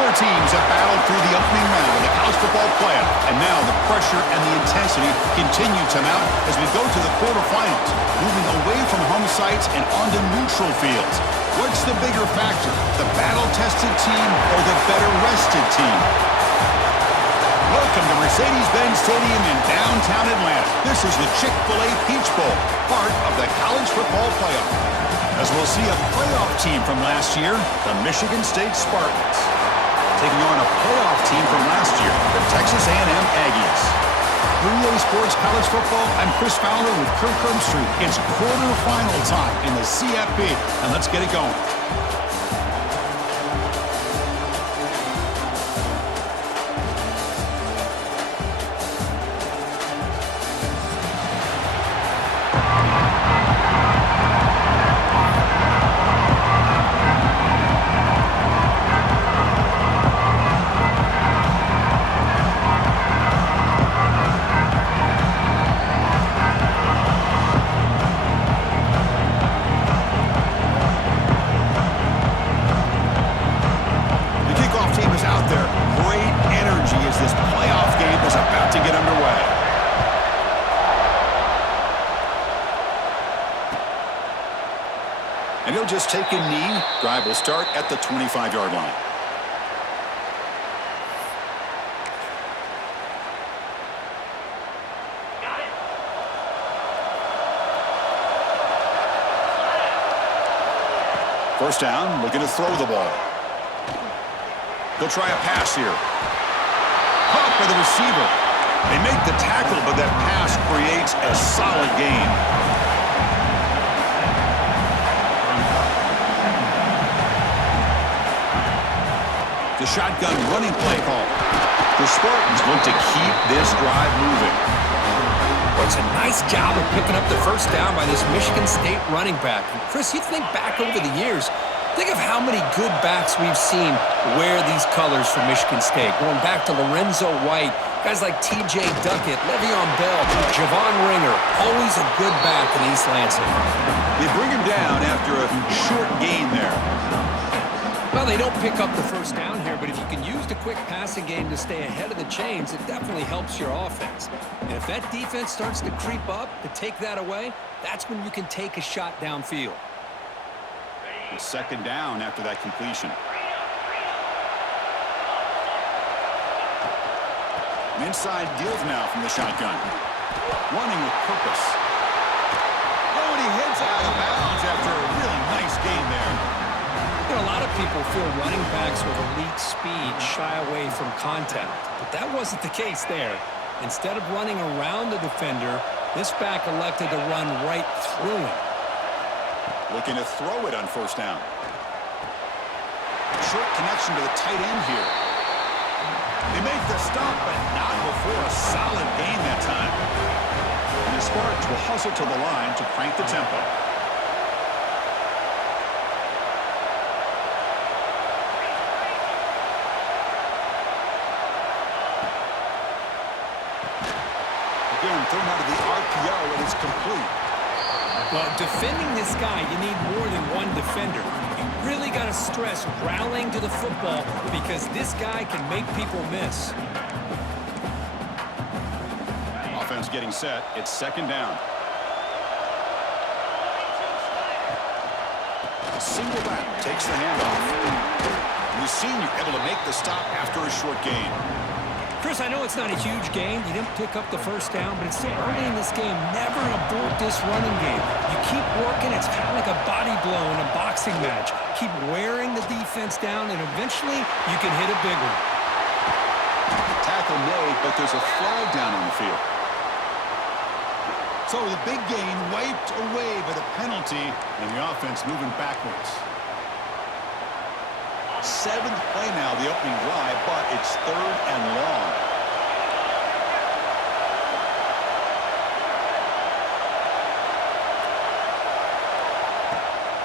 Four teams have battled through the opening round of the college football playoff, and now the pressure and the intensity continue to mount as we go to the quarterfinals, moving away from home sites and onto neutral fields. What's the bigger factor, the battle-tested team or the better-rested team? Welcome to Mercedes-Benz Stadium in downtown Atlanta. This is the Chick-fil-A Peach Bowl, part of the college football playoff. As we'll see a playoff team from last year, the Michigan State Spartans, taking on a playoff team from last year, the Texas A&M Aggies. 3A Sports College Football, I'm Chris Fowler with Kirk Herbstreit. It's quarterfinal time in the CFP, and let's get it going. And he'll just take a knee. Drive will start at the 25-yard line. First down, looking to throw the ball. He'll try a pass here. Caught by the receiver. They make the tackle, but that pass creates a solid gain. The shotgun running play call. The Spartans look to keep this drive moving. Well, it's a nice job of picking up the first down by this Michigan State running back. And Chris, you think back over the years, think of how many good backs we've seen wear these colors for Michigan State. Going back to Lorenzo White, guys like T.J. Duckett, Le'Veon Bell, Javon Ringer, always a good back in East Lansing. They bring him down after a short gain there. Well, they don't pick up the first down here, but if you can use the quick passing game to stay ahead of the chains, it definitely helps your offense. And if that defense starts to creep up to take that away, that's when you can take a shot downfield. It's second down after that completion. An inside deals now from the shotgun. Running with purpose. Oh, and he heads out of bounds after a really nice gain there. You know, a lot of people feel running backs with elite speed shy away from contact, but that wasn't the case there. Instead of running around the defender, this back elected to run right through him. Looking to throw it on first down. Short connection to the tight end here. They make the stop, but not before a solid gain that time. And the Spartans will hustle to the line to crank the tempo. Again, thrown out of the RPO, and it's complete. Well, defending this guy, you need more than one defender. You really got to stress rallying to the football because this guy can make people miss. Offense getting set. It's second down. A single back takes the handoff. And the senior able to make the stop after a short gain. Chris, I know it's not a huge gain. You didn't pick up the first down, but it's still early in this game. Never abort this running game. You keep working. It's kind of like a body blow in a boxing match. Keep wearing the defense down, and eventually you can hit a big one. Tackle made, but there's a flag down on the field. So the big gain wiped away by the penalty, and the offense moving backwards. Seventh play now, the opening drive, but it's third and long.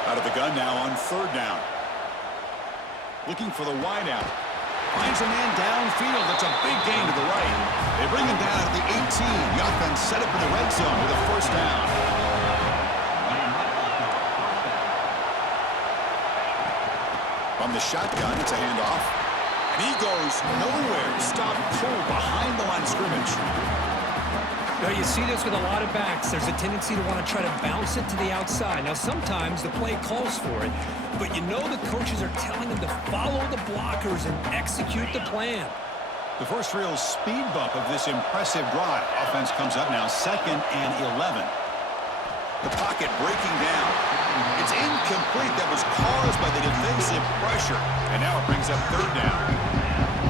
Out of the gun now on third down. Looking for the wideout. Finds a man downfield. That's a big gain to the right. They bring him down at the 18. The offense set up in the red zone with a first down. From the shotgun, it's a handoff. And he goes nowhere. Stop pull behind the line of scrimmage. Now, you see this with a lot of backs. There's a tendency to want to try to bounce it to the outside. Now, sometimes the play calls for it, but you know the coaches are telling them to follow the blockers and execute the plan. The first real speed bump of this impressive drive. Offense comes up now, 2nd and 11. The pocket breaking down. It's incomplete. That was caused by the defensive pressure. And now it brings up 3rd down.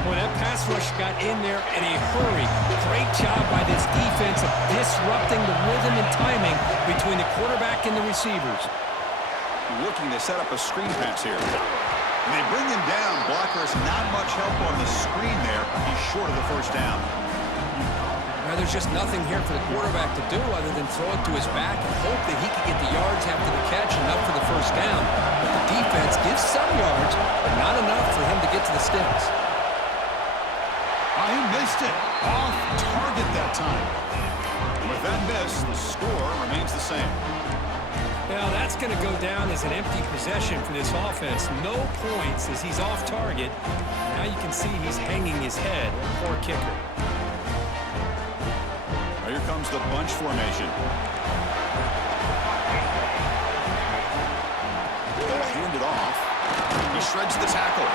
Boy, that pass rush got in there in a hurry. Great job by this defense of disrupting the rhythm and timing between the quarterback and the receivers. Looking to set up a screen pass here. And they bring him down. Blockers not much help on the screen there. He's short of the 1st down. Now, there's just nothing here for the quarterback to do other than throw it to his back and hope that he can get the yards after the catch enough for the 1st down. But the defense gives some yards, but not enough for him to get to the sticks. He missed it. Off target that time. And with that miss, the score remains the same. Now, that's going to go down as an empty possession for this offense. No points as he's off target. Now you can see he's hanging his head. Poor kicker. Here comes the bunch formation. They'll hand it off. He shreds the tackle.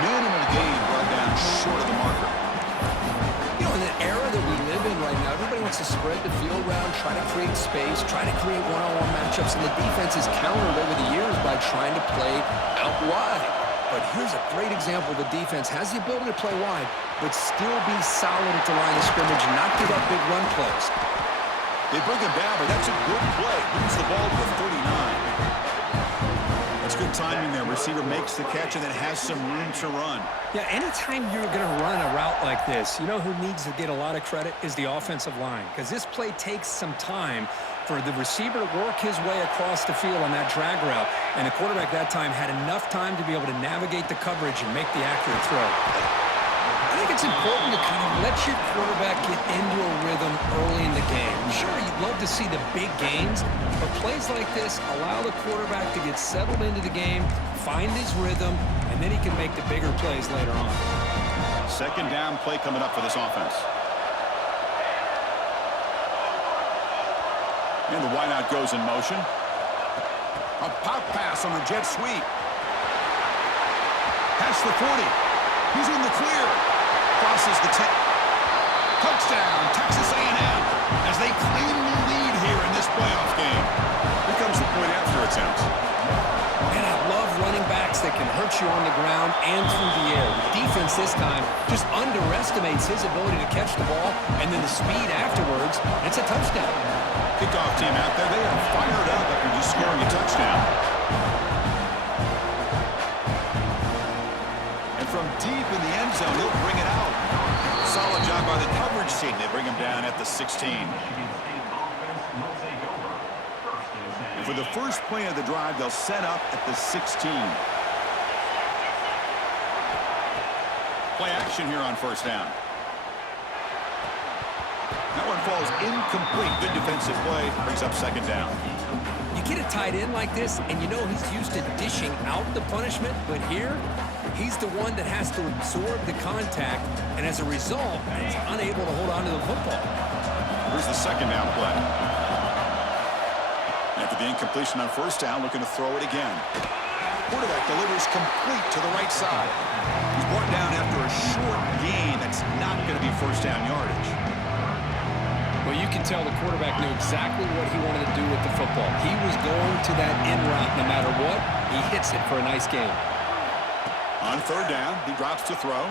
Minimal gain brought down short of the marker. You know, in the era that we live in right now, everybody wants to spread the field around, try to create space, try to create one-on-one matchups, and the defense is countered over the years by trying to play out wide. But here's a great example. The defense has the ability to play wide, but still be solid at the line of scrimmage and not give up big run plays. They bring him down, but that's a good play. Moves the ball to the 39. That's good timing there. Receiver makes the catch and then has some room to run. Yeah, anytime you're going to run a route like this, you know who needs to get a lot of credit is the offensive line, because this play takes some time for the receiver to work his way across the field on that drag route, and the quarterback that time had enough time to be able to navigate the coverage and make the accurate throw. I think it's important to kind of let your quarterback get into a rhythm early in the game. Sure, you'd love to see the big gains, but plays like this allow the quarterback to get settled into the game, find his rhythm, and then he can make the bigger plays later on. 2nd down play coming up for this offense. And the wideout goes in motion. A pop pass on the jet sweep. Past the 40. He's in the clear. Crosses the 10. Touchdown, Texas A&M, as they claim the lead here in this playoff game. Here comes the point after attempt. And I love running backs that can hurt you on the ground and through the air. The defense this time just underestimates his ability to catch the ball, and then the speed afterwards, it's a touchdown. Kickoff team out there, they are fired up after just scoring a touchdown. And from deep in the end zone, he'll bring it out. Solid job by the coverage team. They bring him down at the 16. And for the first play of the drive, they'll set up at the 16. Play action here on 1st down. That one falls incomplete. Good defensive play. Brings up 2nd down. You get a tight end like this, and you know he's used to dishing out the punishment, but here, he's the one that has to absorb the contact, and as a result, he's unable to hold on to the football. Here's the 2nd down play. After the incompletion on 1st down, looking to throw it again. Quarterback delivers complete to the right side. He's brought down after a short gain. That's not going to be 1st down yardage. Well, you can tell the quarterback knew exactly what he wanted to do with the football. He was going to that in route no matter what. He hits it for a nice gain. On 3rd down, he drops to throw.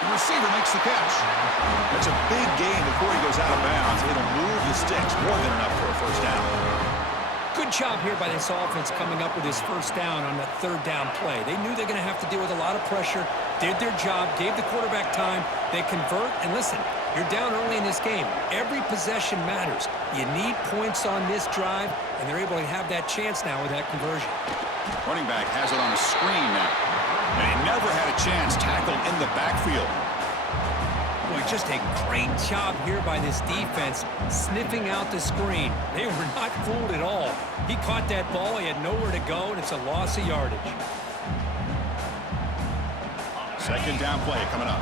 The receiver makes the catch. That's a big gain before he goes out of bounds. It'll move the sticks more than enough for a 1st down. Good job here by this offense coming up with his 1st down on that 3rd down play. They knew they're going to have to deal with a lot of pressure, did their job, gave the quarterback time. They convert, and listen, you're down early in this game. Every possession matters. You need points on this drive, and they're able to have that chance now with that conversion. Running back has it on a screen now. And he never had a chance tackled in the backfield. Boy, just a great job here by this defense, sniffing out the screen. They were not fooled at all. He caught that ball, he had nowhere to go, and it's a loss of yardage. Second down play coming up.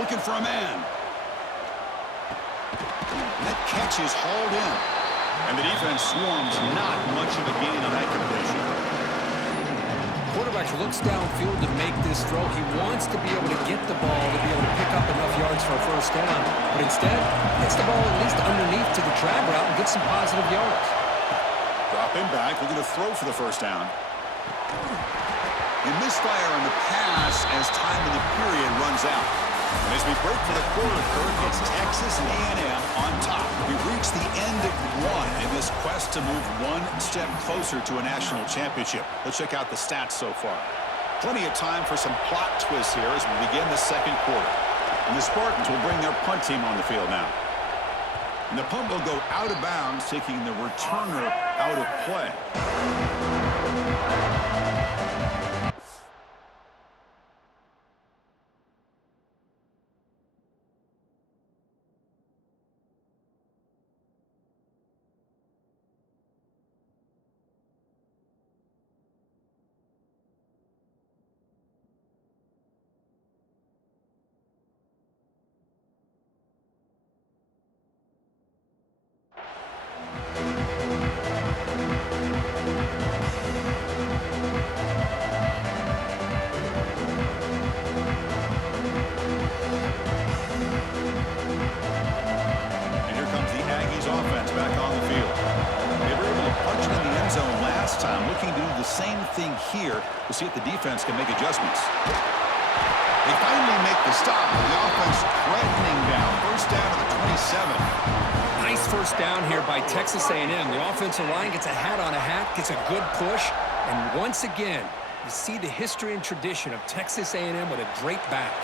Looking for a man. That catch is hauled in. And the defense swarms. Not much of a gain on that completion. Quarterback looks downfield to make this throw. He wants to be able to get the ball to be able to pick up enough yards for a first down. But instead, gets the ball at least underneath to the drag route and gets some positive yards. Drop him back. Looking to throw for the first down. A misfire on the pass as time in the period runs out. And as we break for the quarter, Kirk, it's Texas A&M on top. We've reached the end of one in this quest to move one step closer to a national championship. Let's check out the stats so far. Plenty of time for some plot twists here as we begin the second quarter. And the Spartans will bring their punt team on the field now. And the punt will go out of bounds, taking the returner out of play. Here, we'll see if the defense can make adjustments. They finally make the stop, but the offense threatening down. First down to the 27. Nice first down here by Texas A&M. The offensive line gets a hat on a hat, gets a good push, and once again, you see the history and tradition of Texas A&M with a great back.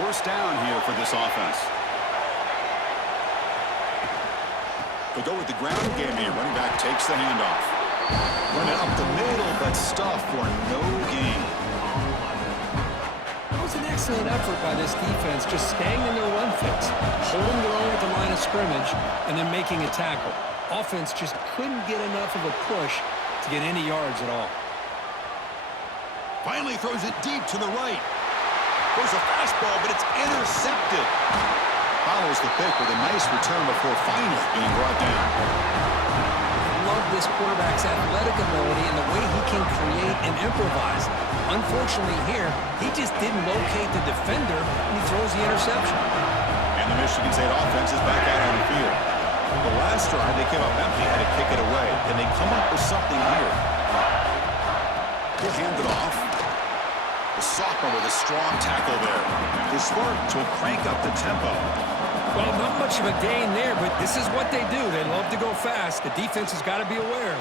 First down here for this offense. They go with the ground game here. Running back takes the handoff. Running up the middle, but stuff for no gain. That was an excellent effort by this defense, just staying in their run fix, holding their own at the line of scrimmage, and then making a tackle. Offense just couldn't get enough of a push to get any yards at all. Finally throws it deep to the right. Throws a fastball, but it's intercepted. Follows the pick with a nice return before finally being brought down. Love this quarterback's athletic ability and the way he can create and improvise. Unfortunately here, he just didn't locate the defender and he throws the interception. And the Michigan State offense is back out on the field. The last drive, they came up empty, had to kick it away. And they come up with something here. He'll hand it off. The sophomore with a strong tackle there. The Spartans will crank up the tempo. Well, not much of a gain there, but this is what they do. They love to go fast. The defense has got to be aware.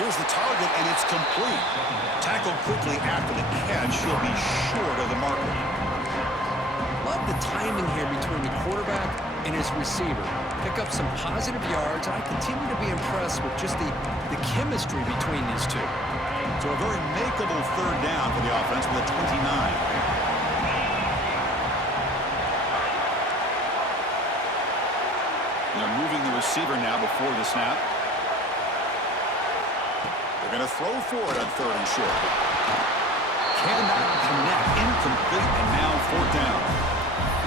Here's the target, and it's complete. Tackled quickly after the catch. He'll be short of the marker. Love the timing here between the quarterback and his receiver. Pick up some positive yards, and I continue to be impressed with just the chemistry between these two. So a very makeable third down for the offense with a 29. They're moving the receiver now before the snap. They're going to throw for it on third and short. Cannot connect. Incomplete, and now fourth down.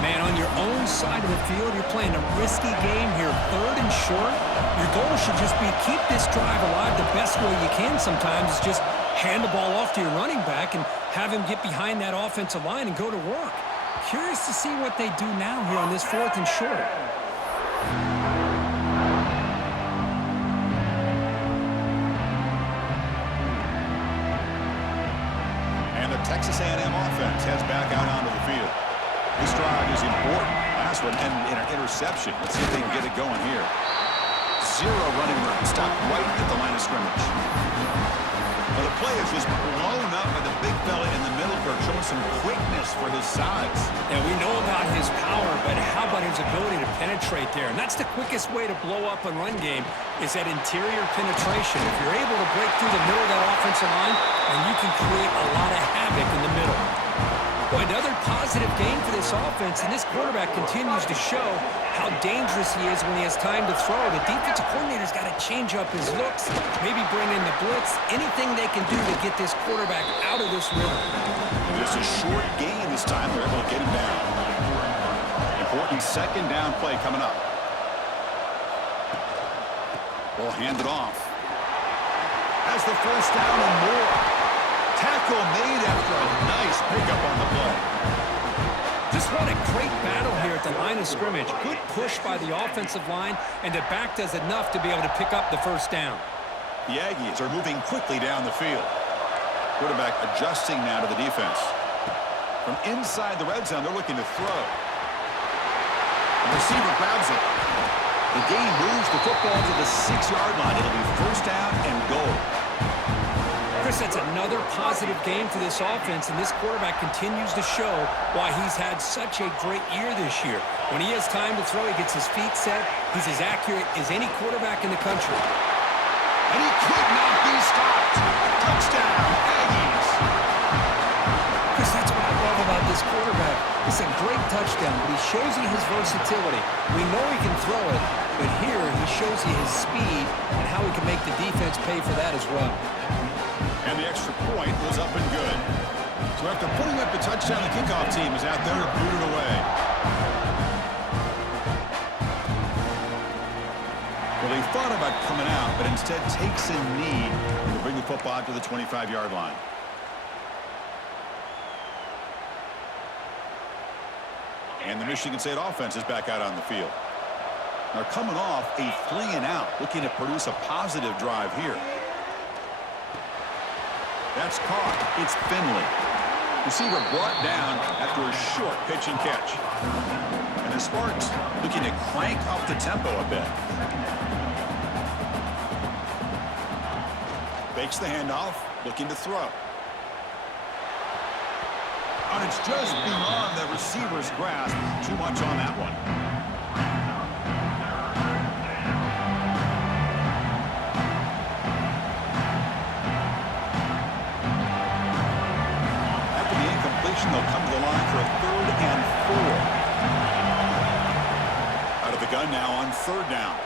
Man, on your own side of the field, you're playing a risky game here. Third and short. Your goal should just be keep this drive alive the best way you can sometimes. Is just hand the ball off to your running back and have him get behind that offensive line and go to work. Curious to see what they do now here on this fourth and short. Texas A&M offense heads back out onto the field. This drive is important. Last one ended in an interception. Let's see if they can get it going here. Zero running room. Stopped right at the line of scrimmage. Well, the play is just blown up by the big fella in the middle, Kirk, showing some quickness for his size. Yeah, we know about his power, but how about his ability to penetrate there? And that's the quickest way to blow up a run game is that interior penetration. If you're able to break through the middle of that offensive line, and you can create a lot of havoc in the middle. Well, another positive game for this offense, and this quarterback continues to show how dangerous he is when he has time to throw. The defensive coordinator's got to change up his looks, maybe bring in the blitz, anything they can do to get this quarterback out of this rhythm. Just a short gain this time. They're able to get him down. Important second down play coming up. Ball handed off. Has the first down and more. Tackle made after a nice pickup on the play. Just what a great battle here at the line of scrimmage. Good push by the offensive line, and the back does enough to be able to pick up the first down. The Aggies are moving quickly down the field. Quarterback adjusting now to the defense. From inside the red zone, they're looking to throw. The receiver grabs it. The gain moves the football to the 6-yard line. It'll be first down and goal. Chris, that's another positive game for this offense, and this quarterback continues to show why he's had such a great year this year. When he has time to throw, he gets his feet set. He's as accurate as any quarterback in the country. And he could not be stopped. Touchdown, Aggies. Chris, that's what I love about this quarterback. It's a great touchdown, but he shows you his versatility. We know he can throw it, but here he shows you his speed and how he can make the defense pay for that as well. And the extra point was up and good. So after putting up the touchdown, the kickoff team is out there to boot it away. Well, they thought about coming out, but instead takes a knee to bring the football out to the 25-yard line. And the Michigan State offense is back out on the field. They're coming off a 3-and-out, looking to produce a positive drive here. That's caught. It's Finley. Receiver brought down after a short pitch and catch. And the Spartans looking to crank up the tempo a bit. Fakes the handoff, looking to throw. And it's just beyond the receiver's grasp. Too much on that one. After the incompletion, they'll come to the line for a 3rd and 4. Out of the gun now on 3rd down.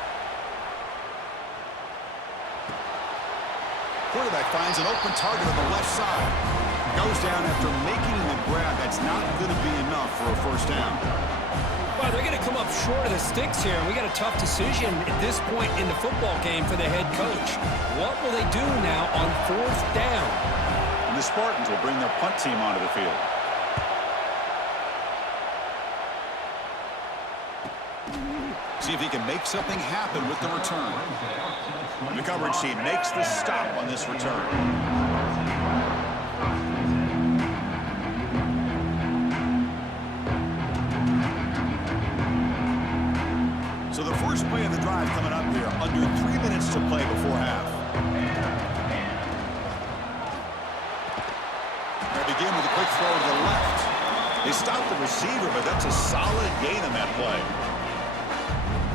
Quarterback finds an open target on the left side. Goes down after making the grab. That's not going to be enough for a first down. Well, they're going to come up short of the sticks here, and we got a tough decision at this point in the football game for the head coach. What will they do now on 4th down? And the Spartans will bring their punt team onto the field. See if he can make something happen with the return. The coverage team makes the stop on this return. So the first play of the drive coming up here, under 3 minutes to play before half. They begin with a quick throw to the left. They stop the receiver, but that's a solid gain on that play.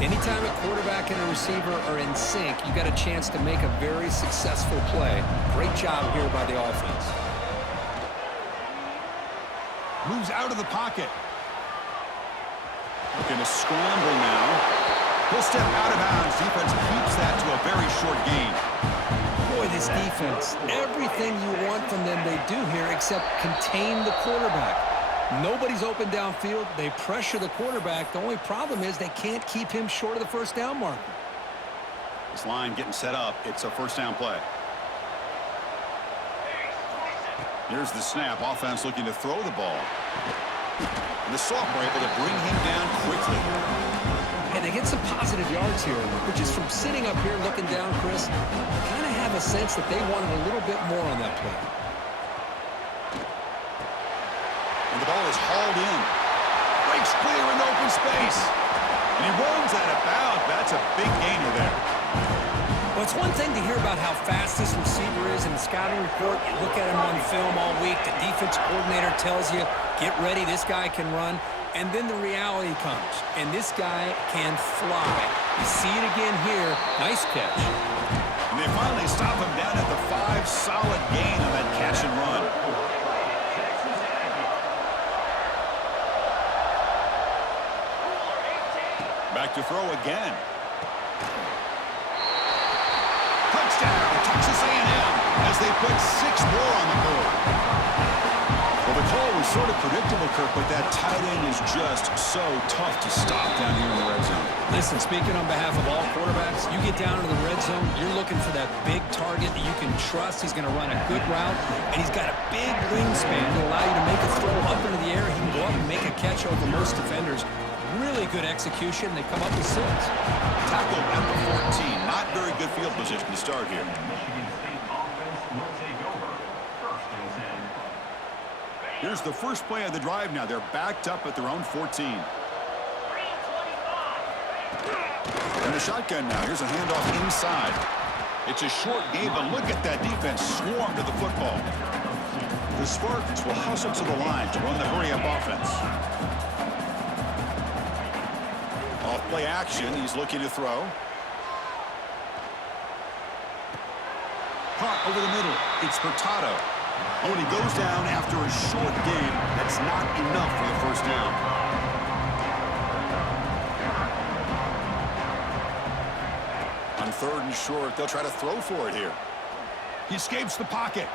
Anytime a quarterback and a receiver are in sync, you got a chance to make a very successful play. Great job here by the offense. Moves out of the pocket. Looking to scramble now. He'll step out of bounds. Defense keeps that to a very short gain. Boy, this defense, everything you want from them they do here except contain the quarterback. Nobody's open downfield. They pressure the quarterback. The only problem is they can't keep him short of the first down marker. This line getting set up. It's a first down play. Here's the snap. Offense looking to throw the ball. And the sophomore able to bring him down quickly. And they get some positive yards here, but just from sitting up here looking down, Chris, I kind of have a sense that they wanted a little bit more on that play. And the ball is hauled in. Breaks clear in open space. And he runs out of bounds. That's a big gainer there. Well, it's one thing to hear about how fast this receiver is in the scouting report. You look at him on film all week. The defense coordinator tells you, get ready, this guy can run. And then the reality comes, and this guy can fly. You see it again here. Nice catch. And they finally stop him down at the 5. Solid gain on that catch and run. Back to throw again. Touchdown, Texas A&M, as they put 6 more on the board. Well, the call was sort of predictable, Kirk, but that tight end is just so tough to stop down here in the red zone. Listen, speaking on behalf of all quarterbacks, you get down into the red zone, you're looking for that big target that you can trust. He's going to run a good route, and he's got a big wingspan to allow you to make a throw up into the air. He can go up and make a catch over most defenders. Really good execution. They come up with 6. Tackled at the 14. Not very good field position to start here. Here's the first play of the drive now. They're backed up at their own 14. And the shotgun now. Here's a handoff inside. It's a short game, but look at that defense swarm to the football. The Spartans will hustle to the line to run the hurry-up offense. Off play action. He's looking to throw. Caught over the middle. It's Hurtado. Oh, and he goes down after a short game. That's not enough for the first down. On 3rd and short, they'll try to throw for it here. He escapes the pocket.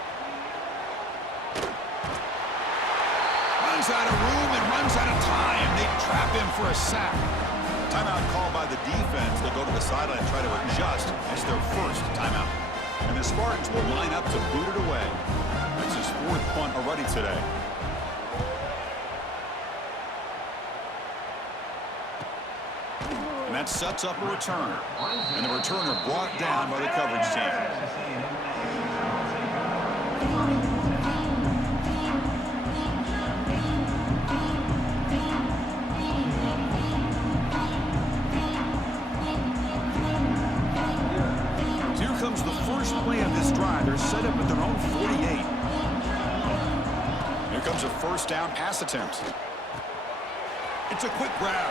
Runs out of room and runs out of time. They trap him for a sack. Timeout called by the defense. They'll go to the sideline and try to adjust. It's their first timeout. And the Spartans will line up to boot it away. That's his 4th punt already today. And that sets up a return. And the returner brought down by the coverage team. Comes the first play of this drive. They're set up at their own 48. Here comes a first down pass attempt. It's a quick grab.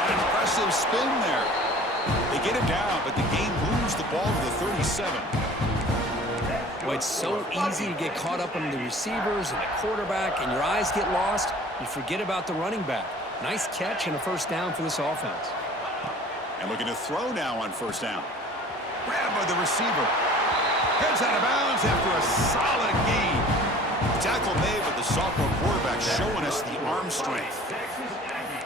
An impressive spin there. They get it down, but the game moves the ball to the 37. Well, it's so easy to get caught up on the receivers and the quarterback, and your eyes get lost. You forget about the running back. Nice catch and a first down for this offense. And looking to throw now on first down. Grabbed by the receiver. Heads out of bounds after a solid gain. Tackle made, but the sophomore quarterback showing us the arm strength.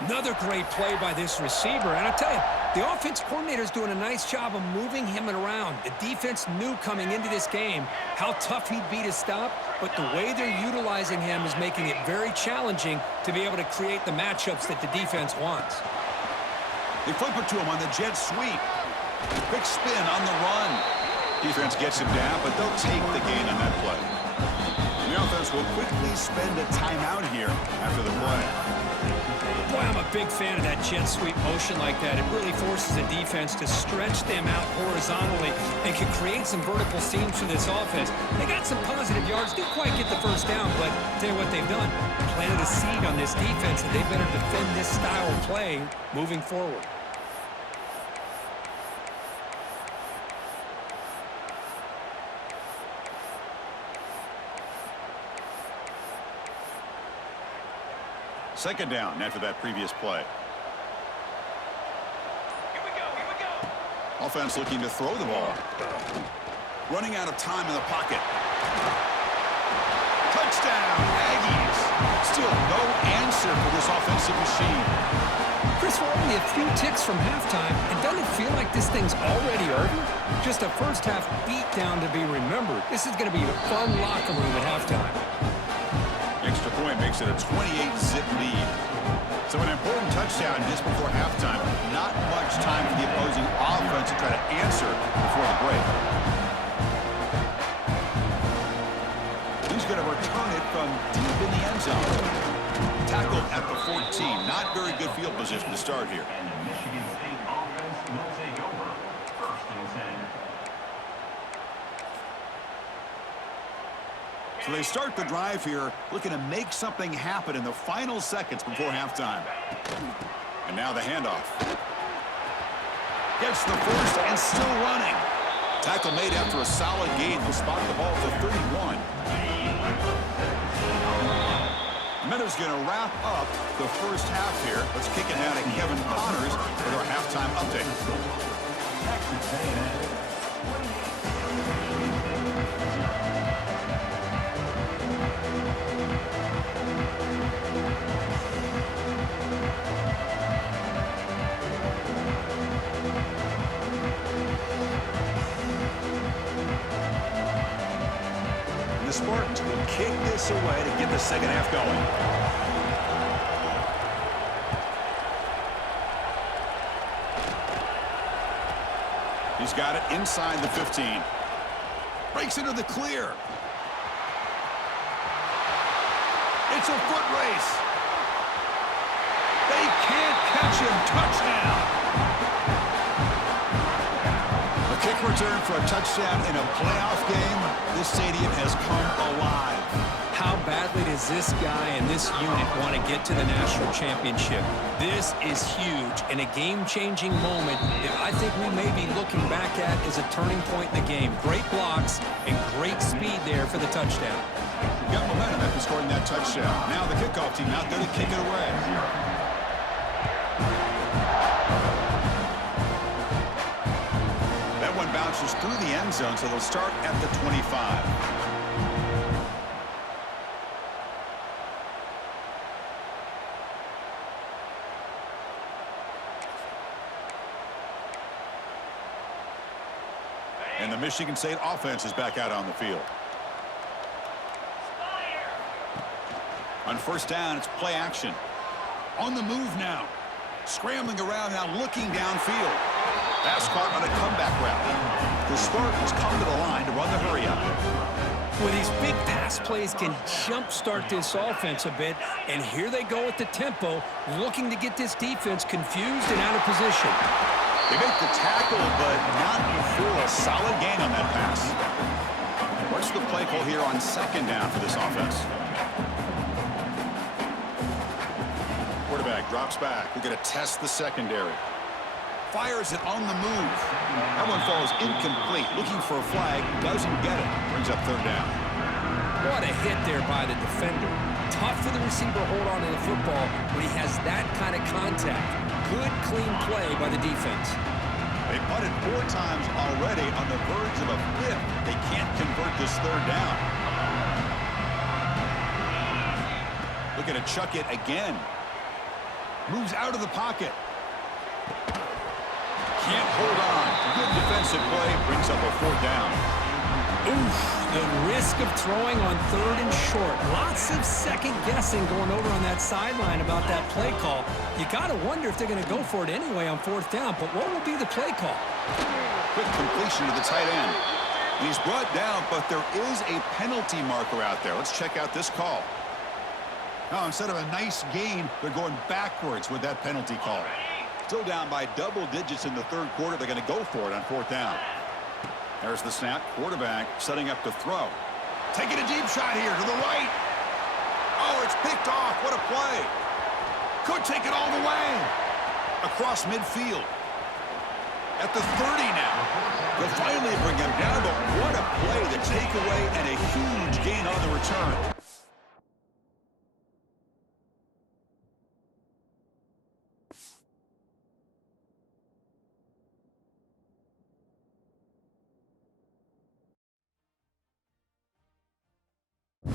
Another great play by this receiver. And I tell you, the offense coordinator is doing a nice job of moving him around. The defense knew coming into this game how tough he'd be to stop, but the way they're utilizing him is making it very challenging to be able to create the matchups that the defense wants. They flip it to him on the jet sweep. Quick spin on the run. Defense gets him down, but they'll take the gain on that play. The offense will quickly spend a timeout here after the play. Boy, I'm a big fan of that jet sweep motion like that. It really forces the defense to stretch them out horizontally and can create some vertical seams for this offense. They got some positive yards. Didn't quite get the first down, but I'll tell you what they've done. Planted a seed on this defense, and they better defend this style of play moving forward. Second down after that previous play. Here we go. Offense looking to throw the ball. Running out of time in the pocket. Touchdown, Aggies. Still no answer for this offensive machine. Chris, we're only a few ticks from halftime, and doesn't it feel like this thing's already over? Just a first-half beatdown to be remembered. This is going to be a fun locker room at halftime. Extra point makes it a 28-zip lead. So an important touchdown just before halftime. Not much time for the opposing offense to try to answer before the break. He's going to return it from deep in the end zone. Tackled at the 14. Not very good field position to start here. And the Michigan State offense will take over. 1st and 10. So they start the drive here, looking to make something happen in the final seconds before halftime. And now the handoff. Gets the first and still running. Tackle made after a solid gain. They'll spot the ball for 31. is going to wrap up the first half here. Let's kick it now to Kevin Connors with our halftime update. Texas A&M. The Spartans will kick this away to get the second half going. He's got it inside the 15. Breaks into the clear. It's a foot race. They can't catch him. Touchdown. A kick return for a touchdown in a playoff game. This stadium has come alive. How badly does this guy and this unit want to get to the national championship? This is huge and a game-changing moment that I think we may be looking back at as a turning point in the game. Great blocks and great speed there for the touchdown. Got momentum after scoring that touchdown. Now the kickoff team out there to kick it away. That one bounces through the end zone, so they'll start at the 25. And the Michigan State offense is back out on the field. On first down, it's play action. On the move now. Scrambling around now, looking downfield. Pass caught on a comeback route. The Spartans come to the line to run the hurry-up. Well, these big pass plays can jumpstart this offense a bit, and here they go at the tempo, looking to get this defense confused and out of position. They make the tackle, but not before a solid gain on that pass. What's the play call here on second down for this offense? Quarterback drops back. We're going to test the secondary. Fires it on the move. That one falls incomplete. Looking for a flag. Doesn't get it. Brings up third down. What a hit there by the defender. Tough for the receiver to hold on to the football when he has that kind of contact. Good, clean play by the defense. They punted 4 times already on the verge of a fifth. They can't convert this third down. Looking to chuck it again. Moves out of the pocket. Can't hold on. Good defensive play. Brings up a fourth down. Oof, the risk of throwing on third and short. Lots of second guessing going over on that sideline about that play call. You got to wonder if they're going to go for it anyway on fourth down, but what will be the play call? Quick completion to the tight end. He's brought down, but there is a penalty marker out there. Let's check out this call. Now, instead of a nice gain, they're going backwards with that penalty call. Still down by double digits in the third quarter. They're going to go for it on fourth down. There's the snap. Quarterback setting up to throw. Taking a deep shot here to the right. Oh, it's picked off. What a play. Could take it all the way. Across midfield. At the 30 now. They'll finally bring him down, but what a play. The takeaway and a huge gain on the return.